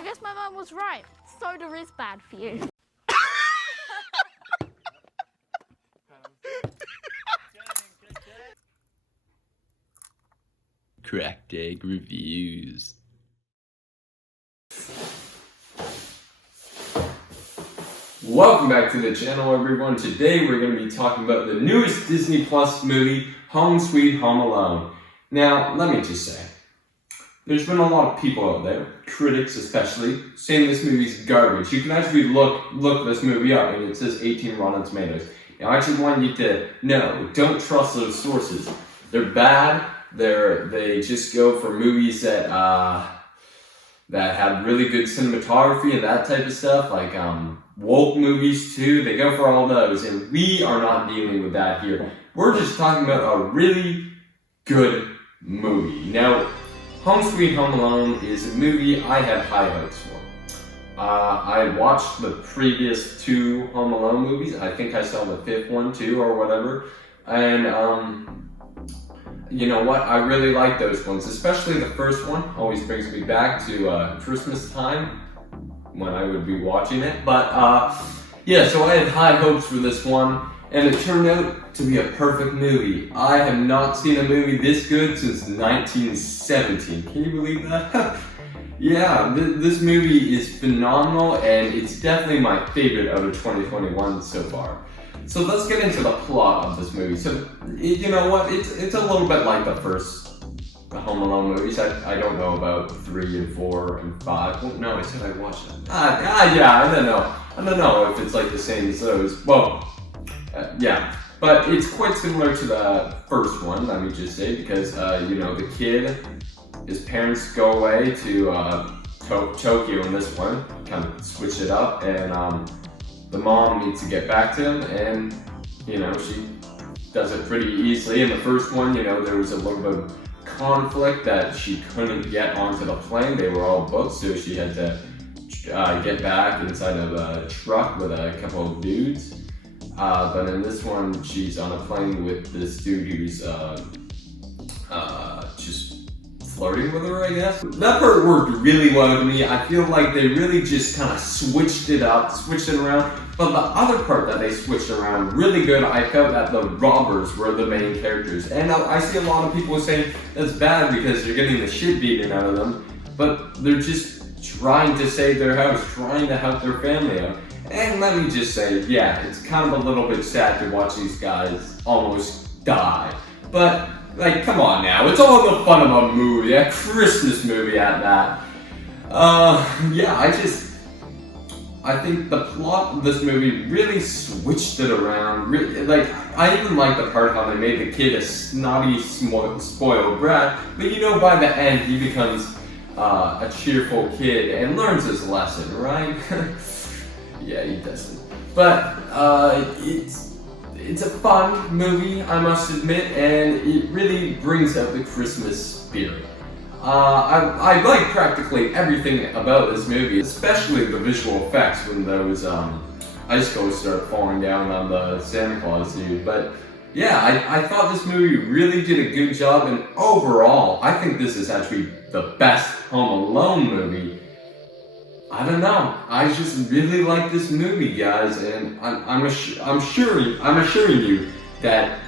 I guess my mum was right. Soda is bad for you. Cracked Egg Reviews. Welcome back to the channel, everyone. Today we're going to be talking about the newest Disney Plus movie, Home Sweet Home Alone. Now, let me just say, there's been a lot of people out there, critics especially, saying this movie's garbage. You can actually look this movie up and it says 18 Rotten Tomatoes. Now, I just want you to know, don't trust those sources. They're bad. They just go for movies that have really good cinematography and that type of stuff, like woke movies too. They go for all those, and we are not dealing with that here. We're just talking about a really good movie. Now, Home Sweet Home Alone is a movie I have high hopes for. I watched the previous two Home Alone movies. I think I saw the fifth one too, or whatever, and you know what? I really like those ones, especially the first one. Always brings me back to Christmas time when I would be watching it. But yeah, so I had high hopes for this one, and it turned out to be a perfect movie. I have not seen a movie this good since 1917. Can you believe that? Yeah, this movie is phenomenal, and it's definitely my favorite out of 2021 so far. So let's get into the plot of this movie. So, you know what, it's a little bit like the first Home Alone movies. I don't know about 3 and 4 and 5. Well, no, I said I watched them. Yeah, I don't know. I don't know if it's like the same as those. Well, yeah. But it's quite similar to the first one, let me just say, because, you know, the kid, his parents go away to Tokyo in this one, kind of switch it up, and the mom needs to get back to him, and, you know, she does it pretty easily. In the first one, you know, there was a little bit of conflict that she couldn't get onto the plane. They were all booked, so she had to get back inside of a truck with a couple of dudes. But in this one, she's on a plane with this dude who's just flirting with her, I guess. That part worked really well to me. I feel like they really just kind of switched it around. But the other part that they switched around really good, I felt that the robbers were the main characters. And I see a lot of people saying that's bad because they're getting the shit beaten out of them. But they're just trying to save their house, trying to help their family out. And let me just say, yeah, it's kind of a little bit sad to watch these guys almost die. But, like, come on now, it's all the fun of a movie, a Christmas movie at that. Yeah, I think the plot of this movie really switched it around. Really, like, I even like the part how they made the kid a snotty, spoiled brat, but you know, by the end, he becomes a cheerful kid and learns his lesson, right? Yeah, he doesn't. But it's a fun movie, I must admit, and it really brings out the Christmas spirit. I like practically everything about this movie, especially the visual effects when those icicles start falling down on the Santa Claus dude. But yeah, I thought this movie really did a good job, and overall, I think this is actually the best Home Alone movie. I don't know. I just really like this movie, guys, and I'm assuring you that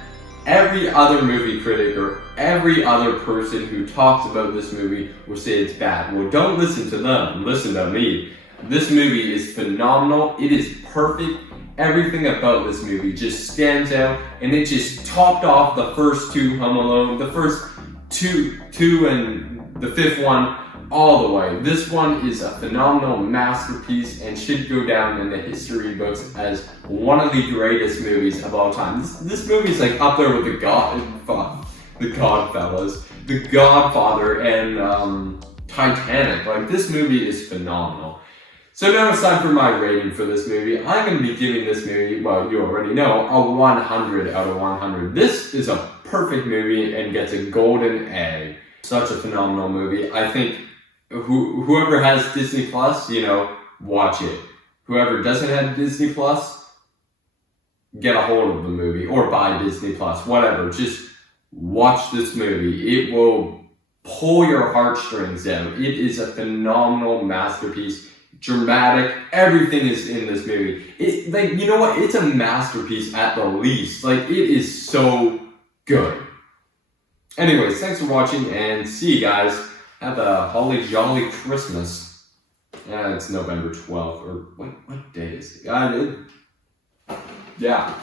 every other movie critic or every other person who talks about this movie will say it's bad. Well, don't listen to them. Listen to me. This movie is phenomenal. It is perfect. Everything about this movie just stands out, and it just topped off the first two Home Alone, the first two and the fifth one, all the way. This one is a phenomenal masterpiece and should go down in the history books as one of the greatest movies of all time. This movie is like up there with The Godfellas, The Godfather, and Titanic. Like, this movie is phenomenal. So now it's time for my rating for this movie. I'm going to be giving this movie, well, you already know, a 100 out of 100. This is a perfect movie and gets a golden A. Such a phenomenal movie. I think whoever has Disney Plus, you know, watch it. Whoever doesn't have Disney Plus, get a hold of the movie or buy Disney Plus, whatever. Just watch this movie. It will pull your heartstrings out. It is a phenomenal masterpiece. Dramatic, everything is in this movie. You know what? It's a masterpiece at the least. Like, it is so good. Anyways, thanks for watching, and see you guys. Have a holly jolly Christmas. Yeah, it's November 12th, or what day is it? Yeah.